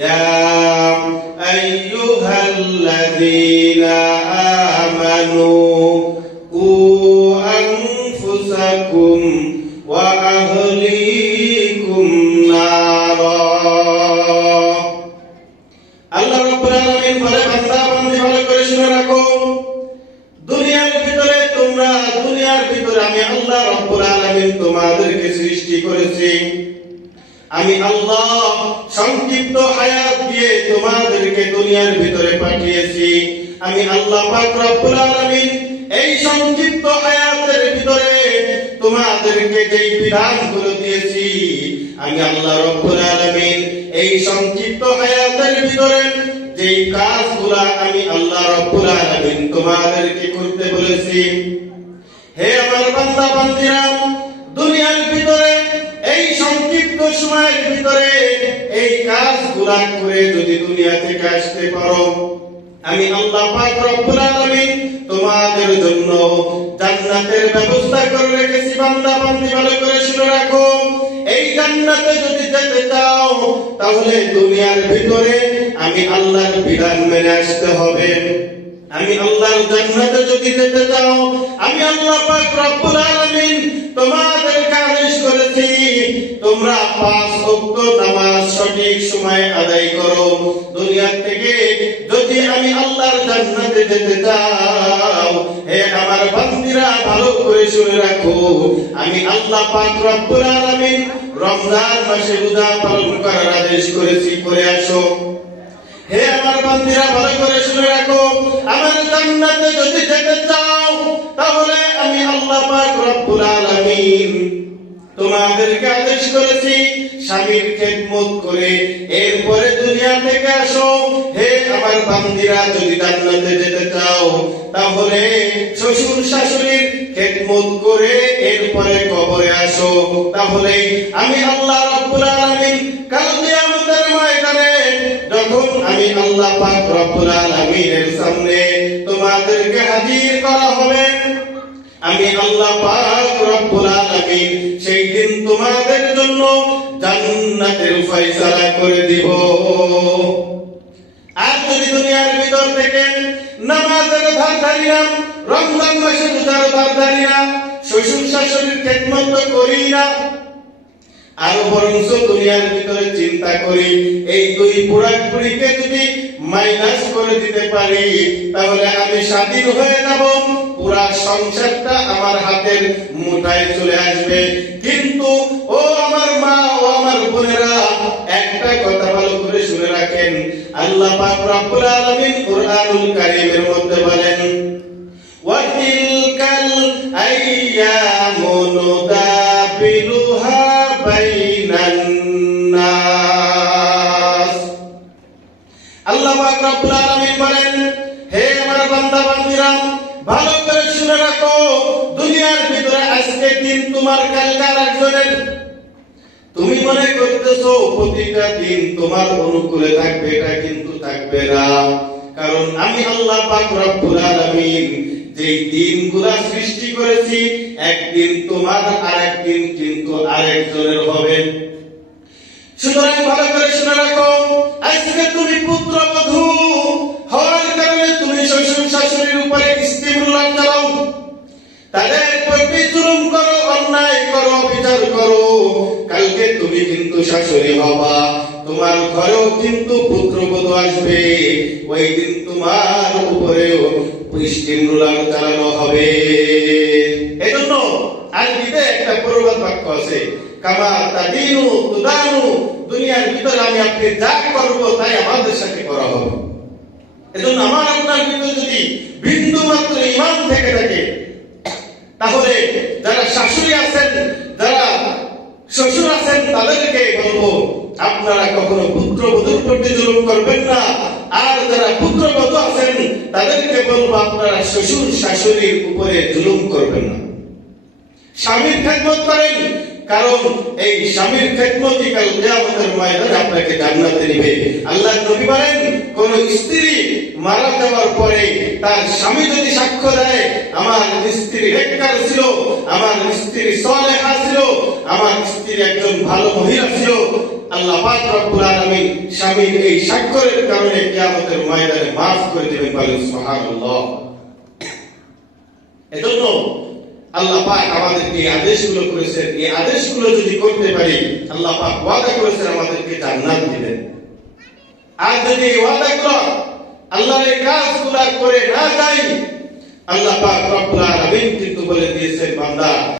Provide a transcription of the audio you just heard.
ইয়া আইয়ুহাল্লাযীনা আমানু কু আনফুসাকুম ওয়া আহলিকুম নারা। আল্লাহ রাব্বুল আলামিন বলে, বান্দা বান্দি ভালো করে শুনে রাখো, দুনিয়ার ভিতরে আমি আল্লাহ রাব্বুল আলামিন তোমাদেরকে সৃষ্টি করেছি। আমি আল্লাহ সংক্ষিপ্ত হায়াত দিয়ে তোমাদেরকে দুনিয়ার ভিতরে পাঠিয়েছি। আমি আল্লাহ পাক রব্বুল আলামিন এই সংক্ষিপ্ত হায়াতের ভিতরে তোমাদেরকে যেই বিধানগুলো দিয়েছি, আমি আল্লাহ রব্বুল আলামিন এই সংক্ষিপ্ত হায়াতের ভিতরে যেই কাজগুলো আমি আল্লাহ রব্বুল আলামিন তোমাদেরকে করতে বলেছি, হে আমার বান্দা বান্দিরা, দুনিয়ার ভিতরে এই সংক্ষিপ্ত সময়ের ভিতরে এই কাজগুলো করে যদি দুনিয়া থেকে আসতে পারো, আমি আল্লাহ পাক রব্বুল আলামিন তোমাদের জন্য জান্নাতের ব্যবস্থা করে রেখেছি। বান্দা বান্দি ভালো করে শুনে রাখো, এই জান্নাতে যদি যেতে চাও তাহলে দুনিয়ার ভিতরে আমি আল্লাহর বিধান মেনে আসতে হবে। আমি আল্লাহর জান্নাতে যদি যেতে চাও, আমি আল্লাহ পাক রব্বুল আলামিন তোমাদেরকে আদেশ করেছি তোমরা 5 ওয়াক্ত নামাজ সঠিক সময়ে আদায় করো। দুনিয়া থেকে যদি আমি আল্লাহর জান্নাতে যেতে চাও, হে আমার বান্দিরা ভালো করে শুনে রাখো, আমি আল্লাহ পাক রব্বুল আলামিন রমজান মাসে রোজা পালন করার আদেশ করেছি, করে আসো। হে আমার বান্দিরা ভালো করে শুনে রাখো, আমার জান্নাতে যদি যেতে চাও তাহলে আমি আল্লাহ পাক রব্বুল আলামিন তোমাদেরকে আদেশ করেছি স্বামীর খেদমত করে এরপরে দুনিয়া থেকে আসো। হে আমার বান্দিরা যদি জান্নাতে যেতে চাও তাহলে শ্বশুর শাশুড়ির খেদমত করে এরপরে কবরে আসো। তাহলে আমি আল্লাহ রাব্বুল আলামিন কাল কিয়ামতের ময়দানে যখন আমি আল্লাহ পাক রব্বুল আলামিনের সামনে তোমাদেরকে হাজির করা হবে, আমি আল্লাহ পাক রব্বুল আলামিন সেই দিন তোমাদের জন্য জান্নাতের ফয়সালা করে দিব। আর যদি দুনিয়ার ভিতর থেকে নামাজের ধার ধারি না, রমজান মাসে রোজার ধার ধারি না, শ্বশুর শাশুড়ির খেদমত করি না, আরো বরঞ্চ দুনিয়ার ভিতরে চিন্তা করি এই দুই পুরাপুরিকে যদি মাইনাস করে দিতে পারি তাহলে আমি স্বাধীন হয়ে যাব, পুরা সংসারটা আমার হাতের মুঠায় চলে আসবে। কিন্তু ও আমার মা ও আমার বোনেরা, একটা কথা ভালো করে শুনে রাখেন, আল্লাহ পাক রব্বুল আলামিন কুরআনুল কারীমের মধ্যে বলেন, ওয়া তিলকাল আইয়ামু নুদাবিলুহা বাইনান নাস। আল্লাহ পাক রব্বুল আলামিন বলেন, হে আমার বান্দা বান্দিরা ভালো করে শুনে রাখো, দুনিয়ার ভিতরে আজকে দিন তোমার, কালকে আরেকজনের। তুমি মনে করতেছো প্রতিটা দিন তোমার অনুকূলে থাকবে, এটা কিন্তু থাকবে না। কারণ আমি আল্লাহ পাক রব্বুল আলামিন যেই দিনগুলা সৃষ্টি করেছি, একদিন তোমার আরেকদিন কিন্তু আরেকজনের হবে। সুতরাং ভালো করে শুনে রাখো, আজকে তুমি পুত্রবধূ হওয়ার কারণে তুমি শ্বশুর শাশুড়ির উপরে ইস্তিমরুল্লাহ চালাও, তাদের প্রতি জুলুম করো, অন্যায় করো, বিচার করো। কালকে তুমি কিন্তু শাশুড়ি হবা, তোমার ঘরেও কিন্তু পুত্রবধূ আসবে, ওই দিন তোমার উপরেও ইস্তিমরুল্লাহ চালানো হবে। এজন্য আরবিতে একটা প্রবাদ বাক্য আছে, কামা তাদিনু তুদানু, দুনিয়ার ভিতরে আমি আপনি যা করব তাই আমাদের সাথে করা হবে। এজন্য আমার আপনার ভিতরে যদি বিন্দু মাত্র ঈমান থেকে থাকে, তাহলে যারা শাশুড়ি আছেন, যারা শ্বশুর আছেন, তাদেরকে বলবো আপনারা কখনো পুত্রবধূর প্রতি জুলুম করবেন না। আর যারা পুত্রবধূ আছেন তাদেরকে বলবো আপনারা শ্বশুর শাশুড়ির উপরে জুলুম করবেন না। স্বামীর খেদমত করেন, কারণ এই স্বামীর খেদমতই কাল কিয়ামতের ময়দানে আপনাকে জান্নাতে নিবে। আল্লাহর নবী বলেন, কোন স্ত্রী মারা যাওয়ার পরে তার স্বামী যদি সাক্ষ্য দেয় আমার স্ত্রী নেককার ছিল, আমার স্ত্রী সালেহা ছিল, আমার স্ত্রী একজন ভালো মহিলা ছিল, আল্লাহ পাক রব্বুল আলামিন স্বামীর এই স্বাক্ষরের কারণে কিয়ামতের ময়দানে মাফ করে দিবেন, বলেন সুবহানাল্লাহ। এজন্য আল্লাহ পাক আমাদেরকে এই আদেশগুলো করেছেন, এই আদেশগুলো যদি করতে পারি আল্লাহ পাক ওয়াদা করেছেন আমাদেরকে জান্নাত দিবেন। আর যদি এই ওয়াদাগুলো আল্লাহর এই কাজগুলো করে না যাই, আল্লাহ পাক রব্বুল আলামিন কিন্তু বলে দিয়েছেন, বান্দা